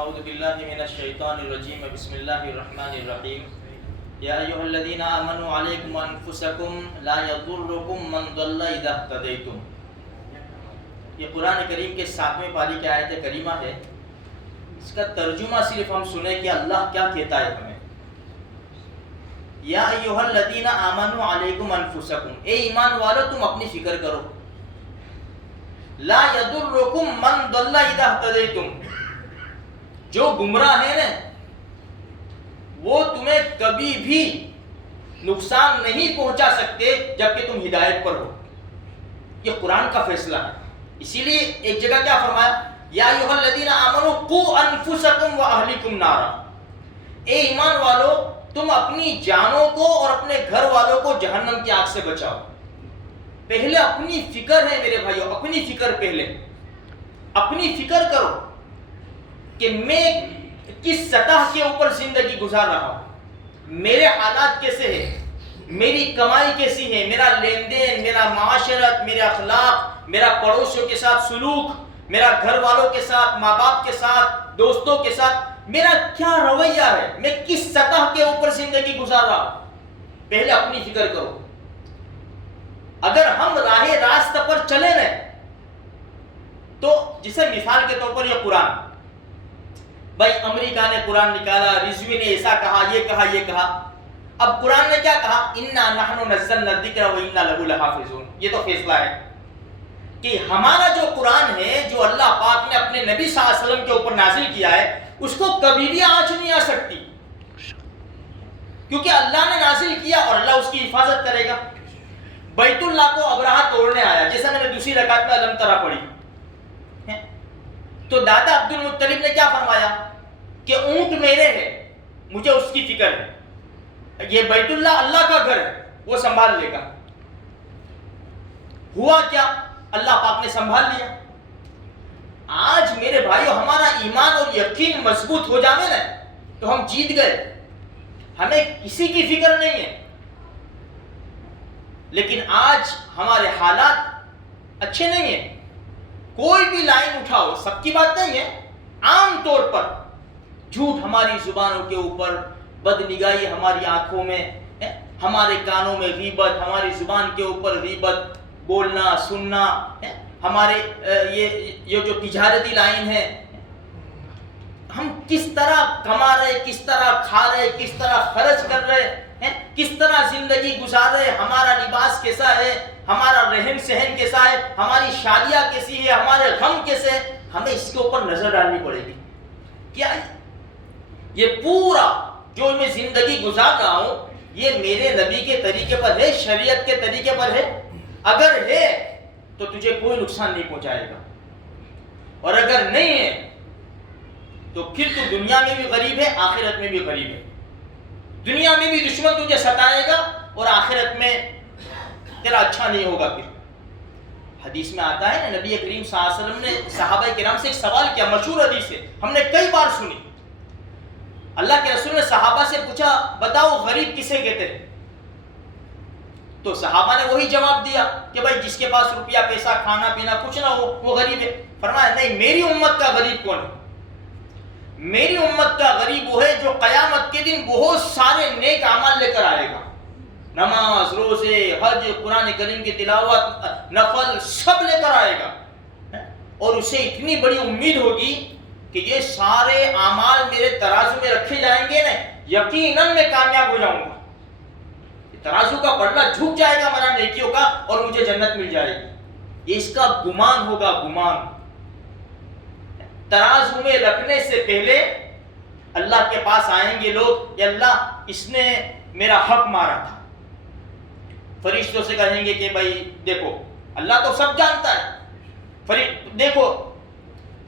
اعوذ باللہ من الشیطان الرجیم بسم اللہ الرحمن الرحیم یا ایھا الذین آمنوا علیکم انفسکم لا یضرکم من ضل اذا اهتدیتم۔ یہ قرآن کریم کے 7ویں پاری کی آیت کریمہ ہے۔ اس کا ترجمہ صرف ہم سنیں کہ اللہ کیا کہتا ہے ہمیں۔ یا ایھا الذین آمنوا علیکم انفسکم، اے ایمان والو تم اپنی فکر کرو۔ لا یضرکم من ضل اذا اهتدیتم، جو گمراہ ہیں نا وہ تمہیں کبھی بھی نقصان نہیں پہنچا سکتے جبکہ تم ہدایت پر ہو۔ یہ قرآن کا فیصلہ ہے۔ اسی لیے ایک جگہ کیا فرمایا، یا ایھا الذین آمنوا قوا انفسکم واہلیکم نارا، اے ایمان والو تم اپنی جانوں کو اور اپنے گھر والوں کو جہنم کی آگ سے بچاؤ۔ پہلے اپنی فکر ہے میرے بھائیو، اپنی فکر پہلے، اپنی فکر کرو کہ میں کس سطح کے اوپر زندگی گزار رہا ہوں، میرے حالات کیسے ہیں، میری کمائی کیسی ہے، میرا لین دین، میرا معاشرت، میرے اخلاق، میرا پڑوسیوں کے ساتھ سلوک، میرا گھر والوں کے ساتھ، ماں باپ کے ساتھ، دوستوں کے ساتھ میرا کیا رویہ ہے، میں کس سطح کے اوپر زندگی گزار رہا ہوں۔ پہلے اپنی فکر کرو۔ اگر ہم راہ راست پر چلے نا تو جسے مثال کے طور پر یہ قرآن، بھائی امریکہ نے قرآن نکالا، رضوی نے ایسا کہا، یہ کہا، یہ کہا، اب قرآن نے کیا کہا، انا نحن نزلنا الذکر وانا لہ لحافظون۔ یہ تو فیصلہ ہے کہ ہمارا جو قرآن ہے، جو اللہ پاک نے اپنے نبی صلی اللہ علیہ وسلم کے اوپر نازل کیا ہے، اس کو کبھی بھی آنچ نہیں آ سکتی، کیونکہ اللہ نے نازل کیا اور اللہ اس کی حفاظت کرے گا۔ بیت اللہ کو ابرہہ توڑنے آیا، جیسا میں نے دوسری رکعت میں الم ترا پڑھی، تو دادا عبد المطلب نے کیا فرمایا کہ اونٹ میرے ہے، مجھے اس کی فکر ہے، یہ بیت اللہ اللہ کا گھر ہے، وہ سنبھال لے گا۔ ہوا کیا، اللہ پاک نے سنبھال لیا۔ آج میرے بھائیو ہمارا ایمان اور یقین مضبوط ہو جاوے نا تو ہم جیت گئے، ہمیں کسی کی فکر نہیں ہے۔ لیکن آج ہمارے حالات اچھے نہیں ہیں۔ کوئی بھی لائن اٹھاؤ، سب کی بات نہیں ہے، عام طور پر جھوٹ ہماری زبانوں کے اوپر، بدنگاہی ہماری آنکھوں میں، ہمارے کانوں میں غیبت، ہماری زبان کے اوپر غیبت، بولنا سننا، ہمارے یہ جو تجارتی لائن ہے، ہم کس طرح کما رہے، کس طرح کھا رہے، کس طرح خرچ کر رہے ہیں، کس طرح زندگی گزار رہے، ہمارا لباس کیسا ہے، ہمارا رہن سہن کیسا ہے، ہماری شادیاں کیسی ہے، ہمارے غم کیسے ہیں، ہمیں اس کے اوپر نظر ڈالنی پڑے گی۔ کیا یہ پورا جو میں زندگی گزار رہا ہوں یہ میرے نبی کے طریقے پر ہے، شریعت کے طریقے پر ہے؟ اگر ہے تو تجھے کوئی نقصان نہیں پہنچائے گا، اور اگر نہیں ہے تو پھر تو دنیا میں بھی غریب ہے، آخرت میں بھی غریب ہے۔ دنیا میں بھی دشمن تجھے ستائے گا اور آخرت میں تیرا اچھا نہیں ہوگا۔ پھر حدیث میں آتا ہے نا، نبی کریم صلی اللہ علیہ وسلم نے صحابہ کرام سے ایک سوال کیا، مشہور حدیث ہے، ہم نے کئی بار سنی۔ اللہ کے رسول نے صحابہ سے پوچھا، بتاؤ غریب کسے کہتے ہیں؟ تو صحابہ نے وہی جواب دیا کہ بھائی جس کے پاس روپیہ پیسہ کھانا پینا کچھ نہ ہو وہ غریب ہے۔ فرمایا نہیں، میری امت کا غریب کون ہے؟ میری امت کا غریب وہ ہے جو قیامت کے دن بہت سارے نیک اعمال لے کر آئے گا، نماز، روزے، حج، قرآن کریم کی تلاوت، نفل سب لے کر آئے گا، اور اسے اتنی بڑی امید ہوگی کہ یہ سارے اعمال میرے ترازو میں رکھے جائیں گے نا، یقیناً میں کامیاب ہو جاؤں گا، ترازو کا پلڑا جھک جائے گا میرا نیکیوں کا اور مجھے جنت مل جائے گی۔ یہ اس کا گمان ہوگا، گمان۔ ترازو میں رکھنے سے پہلے اللہ کے پاس آئیں گے لوگ، یا اللہ اس نے میرا حق مارا تھا، فرشتوں سے کہیں گے کہ بھائی دیکھو، اللہ تو سب جانتا ہے، دیکھو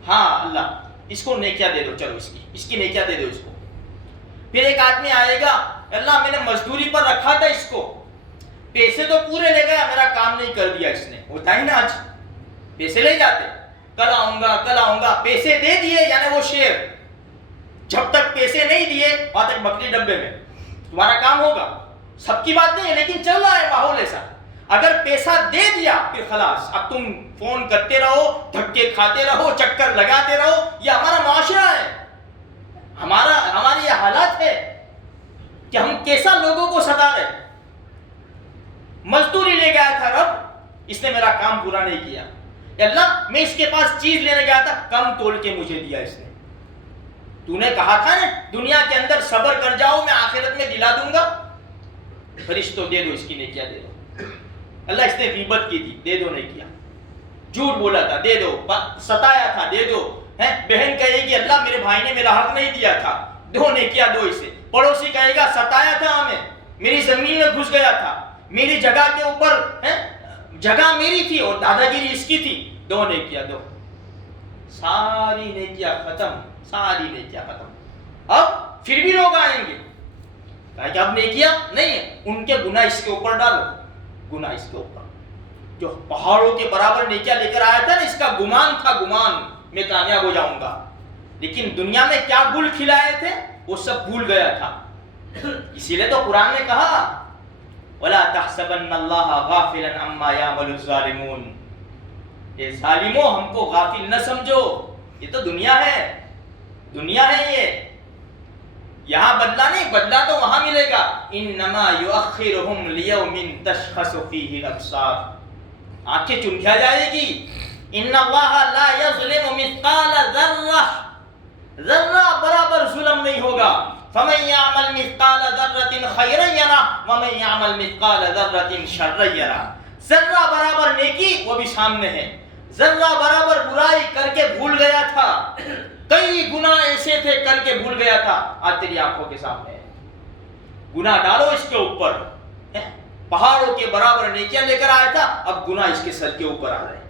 ہاں اللہ اس کو نیکیاں دے دو، چلو اس کی نیکیاں دے دو اس کو۔ پھر ایک آدمی آئے گا، اللہ میں نے مزدوری پر رکھا تھا اس کو، پیسے تو پورے لے گیا، میرا کام نہیں کر دیا اس نے۔ ہوتا ہی نا آج، پیسے لے جاتے، کل آؤں گا، پیسے دے دیے یعنی وہ شیر، جب تک پیسے نہیں دیے وہاں تک بکری ڈبے میں، تمہارا کام ہوگا، سب کی بات نہیں ہے لیکن چل رہا ہے ماحول ایسا۔ اگر پیسہ دے دیا پھر خلاص، اب تم فون کرتے رہو، دھکے کھاتے رہو، چکر لگاتے رہو، یہ ہمارا معاشرہ ہے۔ بتا رہے, مزدوری لے گیا تھا رب, اس نے میرا کام پورا نہیں کیا. اللہ میں اس کے پاس چیز لینے گیا تھا, کم تول کے مجھے دیا اس نے. تو نے کہا تھا نا دنیا کے اندر صبر کر جاؤ, میں آخرت میں دلا دوں گا. فرشتوں دے دو اس کی نیکیاں دے دو. اللہ اس نے غیبت کی تھی, دے دو نہیں کیا. جھوٹ بولا تھا, دے دو. ستایا تھا, دے دو. بہن کہے گی اللہ میرے بھائی نے میرا حق نہیں دیا تھا, دو نیکیاں دو اسے. پڑوسی کہے گا ستایا تھا ہمیں, میری زمین میں گھس گیا تھا, میری جگہ کے اوپر جگہ میری تھی اور دادا گیری اس کی تھی, دو نیکیاں دو. ساری نیکیاں ختم, ساری نیکیاں ختم. اب پھر بھی لوگ آئیں گے کہ اب نیکیاں نہیں ہے, ان کے گناہ اس کے اوپر ڈالو, گناہ اس کے اوپر. جو پہاڑوں کے برابر نیکیاں لے کر آیا تھا نا, اس کا گمان تھا, گمان میں کامیاب ہو جاؤں گا, لیکن دنیا میں کیا گل کھلائے تھے وہ سب بھول گیا تھا. اسی لیے تو قرآن نے کہا وَلَا تَحْسَبَنَّ اللَّهَ غَافِلًا عَمَّا يَعْمَلُ الظَّالِمُونَ, اے ظالموں ہم کو غافل نہ سمجھو, یہ تو دنیا ہے, دنیا ہے یہ. یہاں بدلہ نہیں, بدلہ تو وہاں ملے گا. انما یؤخرہم لیوم تشخص فیہ الابصار, آنکھیں چندھیا جائے گی. ان اللہ لا یظلم مثقال ذرہ, ذرہ برابر ظلم نہیں ہوگا. فمن یعمل مثقال ذرۃ خیرا یرہ ومن یعمل مثقال ذرۃ شرا یرہ. ذرہ برابر نیکی وہ بھی سامنے ہے, ذرہ برابر برائی کر کے بھول گیا تھا, کئی گناہ ایسے تھے کر کے بھول گیا تھا, آج تیری آنکھوں کے سامنے ہے. گناہ ڈالو اس کے اوپر, پہاڑوں کے برابر نیکیاں لے کر آیا تھا, اب گناہ اس کے سر کے اوپر آ رہے ہیں.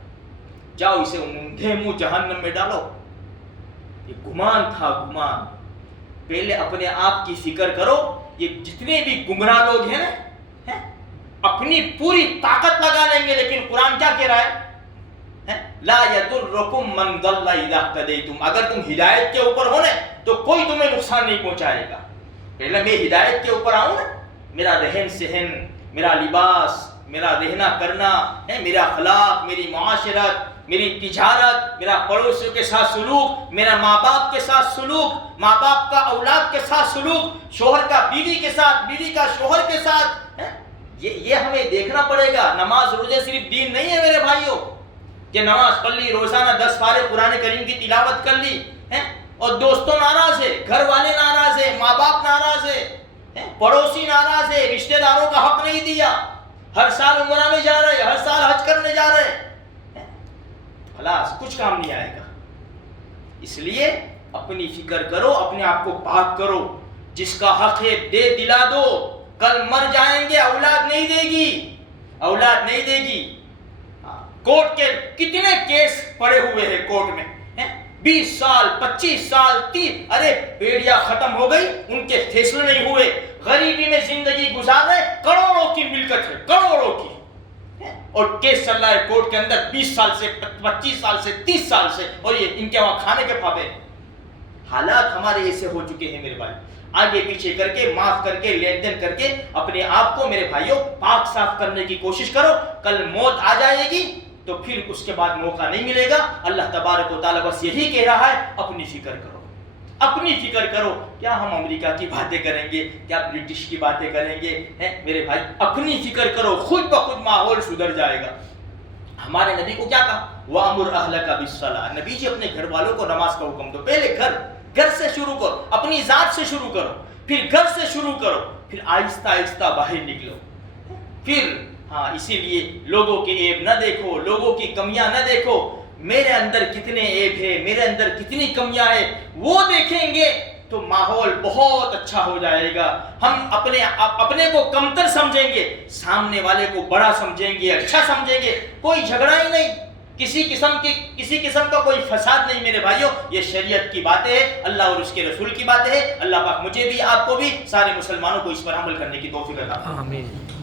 جاؤ اسے اونھے منہ جہنم میں ڈالو. یہ گمان تھا, گمان. پہلے اپنے آپ کی فکر کرو. یہ جتنے بھی گمراہ لوگ ہیں نا, اپنی پوری طاقت لگا لیں گے, لیکن قرآن کیا کہہ رہا ہے, لا یضرکم من ضل اذا اهتدیتم, اگر تم ہدایت کے اوپر ہو نا تو کوئی تمہیں نقصان نہیں پہنچائے گا. پہلے میں ہدایت کے اوپر آؤں نا, میرا رہن سہن, میرا لباس, میرا رہنا کرنا, میرا اخلاق, میری معاشرت, میری تجارت, میرا پڑوسیوں کے ساتھ سلوک, میرا ماں باپ کے ساتھ سلوک, ماں باپ کا اولاد کے ساتھ سلوک, شوہر کا بیوی کے ساتھ, بیوی کا شوہر کے ساتھ, یہ ہمیں دیکھنا پڑے گا. نماز روزے صرف دین نہیں ہے میرے بھائیوں, کہ نماز پڑھ لی, روزانہ 10 پارے قرآن کریم کی تلاوت کر لی, اور دوستوں ناراض ہے, گھر والے ناراض ہے, ماں باپ ناراض ہے, پڑوسی ناراض ہے, رشتہ داروں کا حق نہیں دیا, ہر سال عمرہ میں جا رہے, ہر سال حج کرنے جا رہے, خلاص کچھ کام نہیں آئے گا. اس لیے اپنی فکر کرو, اپنے آپ کو پاک کرو. جس کا حق ہے دے دلا دو, کل مر جائیں گے اولاد نہیں دے گی, اولاد نہیں دے گی. کورٹ کے کتنے کیس پڑے ہوئے ہیں کورٹ میں, 20 سال 25 سال 30, ارے پیڑیاں ختم ہو گئی, ان کے فیصلے نہیں ہوئے, غریبی میں زندگی گزار رہے, کروڑوں کی ملکت ہے, کروڑوں کی, اور کیس چل رہا ہے کورٹ کے اندر 20 سال سے 25 سال سے 30 سال سے, اور یہ ان کے وہاں کھانے کے پھاپے. حالات ہمارے ایسے ہو چکے ہیں میرے بھائی. آگے پیچھے کر کے, معاف کر کے, لین دین کر کے اپنے آپ کو میرے بھائیوں پاک صاف کرنے کی کوشش کرو. کل موت آ جائے گی تو پھر اس کے بعد موقع نہیں ملے گا. اللہ تبارک و تعالیٰ بس یہی کہہ رہا ہے, اپنی فکر کرو, اپنی فکر کرو. کیا ہم امریکہ کی باتیں کریں گے, کیا برٹش کی باتیں کریں گے, میرے بھائی اپنی فکر کرو, خود بخود ماحول سدھر جائے گا. ہمارے نبی کو کیا کہا, وَأَمُرْ أَهْلَكَ بِالصَّلَاةِ, نبی جی اپنے گھر والوں کو نماز کا حکم دو. پہلے گھر سے شروع کرو, اپنی ذات سے شروع کرو, پھر گھر سے شروع کرو, پھر آہستہ آہستہ باہر نکلو. پھر اسی لیے لوگوں کے عیب نہ دیکھو, لوگوں کی کمیاں نہ دیکھو. میرے اندر کتنے عیب ہے, میرے اندر کتنی کمیاں ہیں, وہ دیکھیں گے تو ماحول بہت اچھا ہو جائے گا. ہم اپنے کو کمتر سمجھیں گے, سامنے والے کو بڑا سمجھیں گے, اچھا سمجھیں گے. کوئی جھگڑا ہی نہیں, کسی قسم کا کوئی فساد نہیں میرے بھائیوں. یہ شریعت کی باتیں ہیں, اللہ اور اس کے رسول کی باتیں ہیں. اللہ پاک مجھے بھی, آپ کو بھی, سارے مسلمانوں کو اس پر عمل کرنے کی توفیق عطا فرمائے. آمین.